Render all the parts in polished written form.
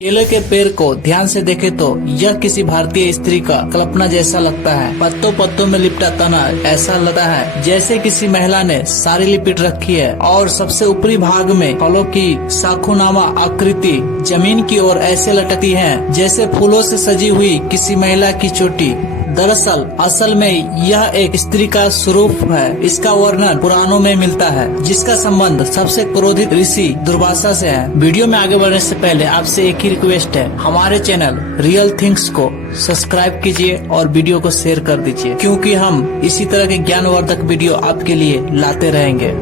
केले के पेड़ को ध्यान से देखे तो यह किसी भारतीय स्त्री का कल्पना जैसा लगता है। पत्तों पत्तों में लिपटा तना ऐसा लगता है जैसे किसी महिला ने साड़ी लिपट रखी है और सबसे ऊपरी भाग में फलों की शाखुनामा आकृति जमीन की ओर ऐसे लटकती है जैसे फूलों से सजी हुई किसी महिला की चोटी। दरअसल असल में यह एक स्त्री का स्वरूप है। इसका वर्णन पुराणों में मिलता है, जिसका संबंध सबसे क्रोधित ऋषि दुर्वासा से है। वीडियो में आगे बढ़ने से पहले आपसे एक ही रिक्वेस्ट है, हमारे चैनल रियल थिंग्स को सब्सक्राइब कीजिए और वीडियो को शेयर कर दीजिए, क्योंकि हम इसी तरह के ज्ञानवर्धक वीडियो आपके लिए लाते रहेंगे।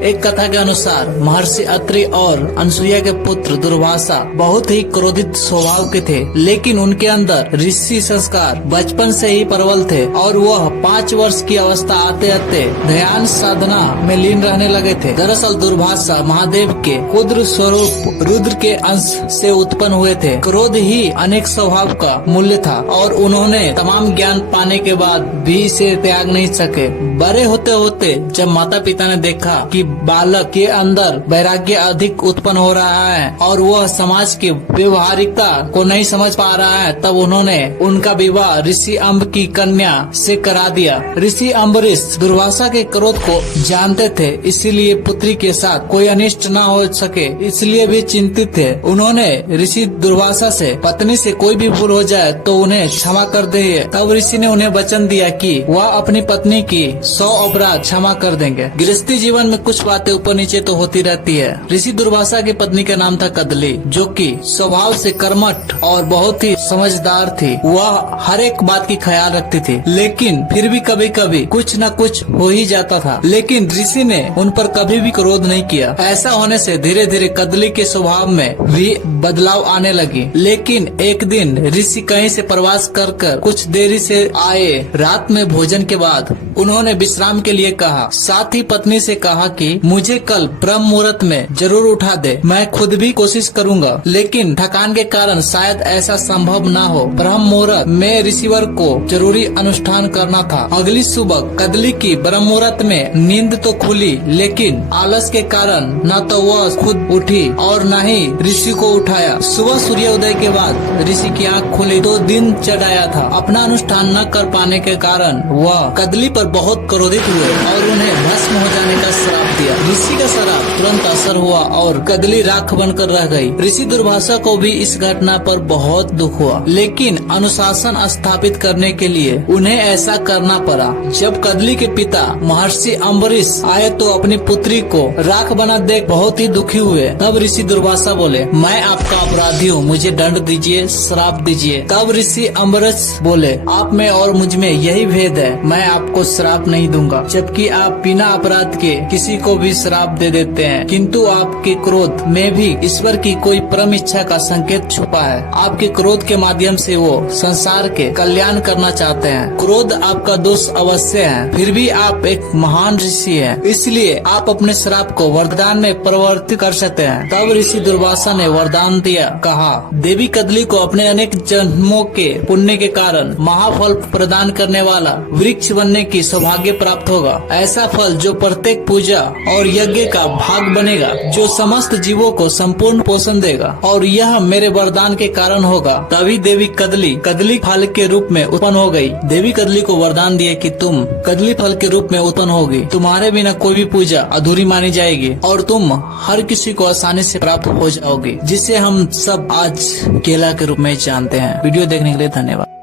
एक कथा के अनुसार महर्षि अत्रि और अनसुईया के पुत्र दुर्वासा बहुत ही क्रोधित स्वभाव के थे, लेकिन उनके अंदर ऋषि संस्कार बचपन से ही प्रबल थे और वह 5 वर्ष की अवस्था आते आते ध्यान साधना में लीन रहने लगे थे। दरअसल दुर्वासा महादेव के क्षुद्र स्वरूप रुद्र के अंश से उत्पन्न हुए थे। क्रोध ही अनेक स्वभाव का मूल्य था और उन्होंने तमाम ज्ञान पाने के बाद भी इसे त्याग नहीं सके। बड़े होते होते जब माता पिता ने देखा कि बालक के अंदर वैराग्य अधिक उत्पन्न हो रहा है और वह समाज की व्यवहारिकता को नहीं समझ पा रहा है, तब उन्होंने उनका विवाह ऋषि अम्ब की कन्या से करा दिया। ऋषि अम्बरीश दुर्वासा के क्रोध को जानते थे, इसीलिए पुत्री के साथ कोई अनिष्ट न हो सके इसलिए भी चिंतित थे। उन्होंने ऋषि दुर्वासा से पत्नी से कोई भी भूल हो जाए तो उन्हें क्षमा कर दे। तब ऋषि ने उन्हें वचन दिया कि वह अपनी पत्नी की 100 अपराध क्षमा कर देंगे। गृहस्थी जीवन में कुछ बातें ऊपर नीचे तो होती रहती है। ऋषि दुर्वासा की पत्नी का नाम था कदली, जो कि स्वभाव से कर्मठ और बहुत ही समझदार थी। वह हर एक बात की ख्याल रखती थी, लेकिन फिर भी कभी कभी कुछ न कुछ हो ही जाता था। लेकिन ऋषि ने उन पर कभी भी क्रोध नहीं किया। ऐसा होने से धीरे धीरे कदली के स्वभाव में भी बदलाव आने लगी। लेकिन एक दिन ऋषि कहीं से प्रवास कर कुछ देरी से आए। रात में भोजन के बाद उन्होंने विश्राम के लिए कहा। साथ ही पत्नी से कहा कि मुझे कल ब्रह्म मुहूर्त में जरूर उठा दे। मैं खुद भी कोशिश करूंगा, लेकिन थकान के कारण शायद ऐसा संभव न हो। ब्रह्म मुहूर्त में ऋषिवर को जरूरी अनुष्ठान करना था। अगली सुबह कदली की ब्रह्म मुहूर्त में नींद तो खुली, लेकिन आलस के कारण न तो वह खुद उठी और न ही ऋषि को उठाया। सुबह सूर्योदय के बाद ऋषि की आँख खुली तो दिन चढ़ आया था। अपना अनुष्ठान न कर पाने के कारण वह कदली पर बहुत क्रोधित हुए और उन्हें भस्म हो जाने का श्राप दिया। ऋषि का श्राप तुरंत असर हुआ और कदली राख बनकर रह गई। ऋषि दुर्वासा को भी इस घटना पर बहुत दुख हुआ, लेकिन अनुशासन स्थापित करने के लिए उन्हें ऐसा करना पड़ा। जब कदली के पिता महर्षि अम्बरीश आए तो अपनी पुत्री को राख बना देख बहुत ही दुखी हुए। तब ऋषि दुर्वासा बोले, मैं आपका अपराधी हूँ, मुझे दंड दीजिए, श्राप दीजिए। तब ऋषि अम्बरीश बोले, आप में और मुझ में यही भेद है, मैं आपको श्राप नहीं दूंगा, जबकि आप बिना अपराध के किसी को भी श्राप दे देते हैं। किंतु आपके क्रोध में भी ईश्वर की कोई परम इच्छा का संकेत छुपा है। आपके क्रोध के माध्यम से वो संसार के कल्याण करना चाहते हैं। क्रोध आपका दोष अवश्य है, फिर भी आप एक महान ऋषि हैं, इसलिए आप अपने श्राप को वरदान में परिवर्तित कर सकते हैं। तब ऋषि दुर्वासा ने वरदान दिया, कहा, देवी कदली को अपने अनेक जन्मों के पुण्य के कारण महाफल प्रदान करने वाला वृक्ष बनने की सौभाग्य प्राप्त होगा। ऐसा फल जो प्रत्येक पूजा और यज्ञ का भाग बनेगा, जो समस्त जीवों को संपूर्ण पोषण देगा, और यह मेरे वरदान के कारण होगा। तभी देवी कदली फल के रूप में उत्पन्न हो गई। देवी कदली को वरदान दिए कि तुम कदली फल के रूप में उत्पन्न होगी, तुम्हारे बिना कोई भी पूजा अधूरी मानी जाएगी और तुम हर किसी को आसानी से प्राप्त हो जाओगी, जिसे हम सब आज केला के रूप में जानते हैं। वीडियो देखने के लिए धन्यवाद।